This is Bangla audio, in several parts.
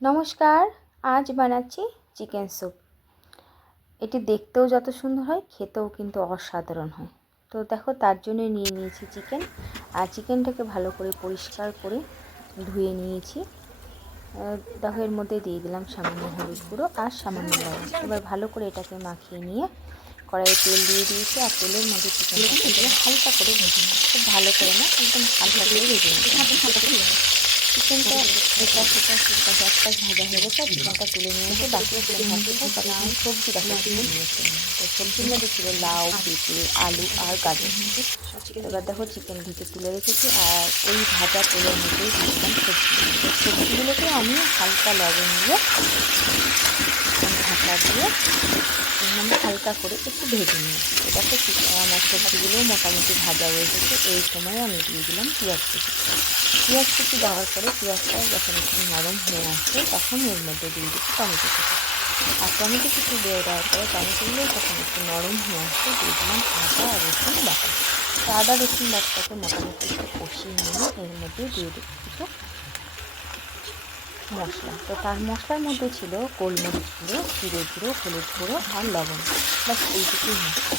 নমস্কার, আজ বানাচ্ছি চিকেন স্যুপ। এটি দেখতেও যত সুন্দর হয়, খেতেও কিন্তু অসাধারণ হয়। তো দেখো, তার জন্য নিয়ে নিয়েছি চিকেন। আর চিকেনটাকে ভালো করে পরিষ্কার করে ধুয়ে নিয়েছি। দেখো, এর মধ্যে দিয়ে দিলাম সামান্য হলুদ গুঁড়ো আর সামান্য লবণ। এবার ভালো করে এটাকে মাখিয়ে নিয়ে কড়াইয়ে তেল দিয়ে দিয়েছি। আর তেলের মধ্যে চিকেনটাকে দিয়ে হালকা করে ভেজে নিই, খুব ভালো করে না, একদম হালকা করে ভেজে নিই। চিকেনটা এটা সেটা একটা ভাজা হয়ে গেছে। আর চিকেনটা তুলে নিয়ে এসে বাকি চিকেন ভাজতে তখন আমি সবজি রাখা নিয়েছি। তো সবজির মধ্যে ছিল লাউ, পেঁপে, আলু আর গাজর। এবার দেখো, চিকেন ভেজে তুলে রেখেছি। আর ওই ভাজা তেলের মধ্যেই দিয়ে দিলাম সবজিগুলোকে আমি হালকা লবণ দিয়ে ঢাকা দিয়ে মানে হালকা করে একটু ভেজে নিই। তো দেখো, আমার সবজিগুলোও মোটামুটি ভাজা হয়ে গেছে। এই সময় আমি দিয়ে দিলাম পেঁয়াজ কুচি দেওয়ার পরে পেঁয়াজটা যখন একটু নরম হয়ে আসবে তখন এর মধ্যে দিয়ে দিচ্ছি টমেটো কুচি। আর টমেটো কুচি দিয়ে দেওয়ার পরে টমেটোগুলো যখন একটু নরম হয়ে আসবে দিয়ে দিলাম আদা আর রসুন বাটা। তো আদা রসুন বাটাটাকে মোটামুটি একটু কষিয়ে নিয়ে এর মধ্যে দিয়ে দিচ্ছি কিছু মশলা। তো তার মশলার মধ্যে ছিল গোলমরিচ গুঁড়ো, জিরে গুঁড়ো, হলুদ গুঁড়ো আর লবণ। বাস এইটুকুই মশলা।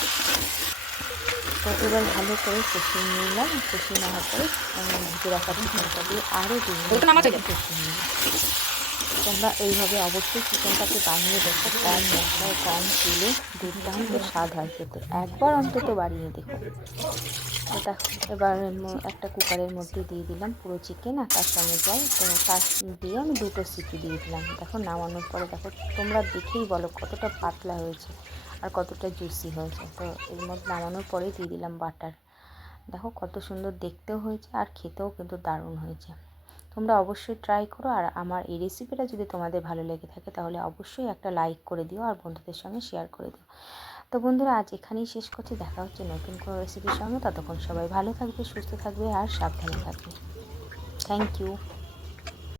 তো এবার ভালো করে কষিয়ে নিলাম। কষিয়ে নেওয়ার পরে ভেজে রাখা চিকেনটা দিয়ে আরও 2 মিনিট কষিয়ে নিলাম। তোমরা এইভাবে অবশ্যই চিকেনটাকে বানিয়ে দেখো, কম মশলায় কম তেলে দুর্দান্ত স্বাদ হয় খেতে। একবার অন্তত বানিয়ে দেখো। তো দেখো, এবার একটা কুকারের মধ্যে দিয়ে দিলাম পুরো চিকেন আর তার সঙ্গে জল। তো তার দিয়ে আমি 2টো সিটি দিয়ে দিলাম। দেখো, নামানোর পরে দেখো, তোমরা দেখেই বলো কতটা পাতলা হয়েছে আর কতটা জুসি হয়েছে। তো এর মধ্যে নামানোর পরেই দিয়ে দিলাম বাটার। দেখো কত সুন্দর দেখতেও হয়েছে আর খেতেও কিন্তু দারুণ হয়েছে। তোমরা অবশ্যই ট্রাই করো। আর আমার এই রেসিপিটা যদি তোমাদের ভালো লেগে থাকে তাহলে অবশ্যই একটা লাইক করে দিও আর বন্ধুদের সঙ্গে শেয়ার করে দিও। তো বন্ধুরা, আজ এখানেই শেষ করছি। দেখা হচ্ছে নতুন কোনো রেসিপির সঙ্গে। ততক্ষণ সবাই ভালো থাকবে, সুস্থ থাকবে আর সাবধানে থাকবে। Thank you.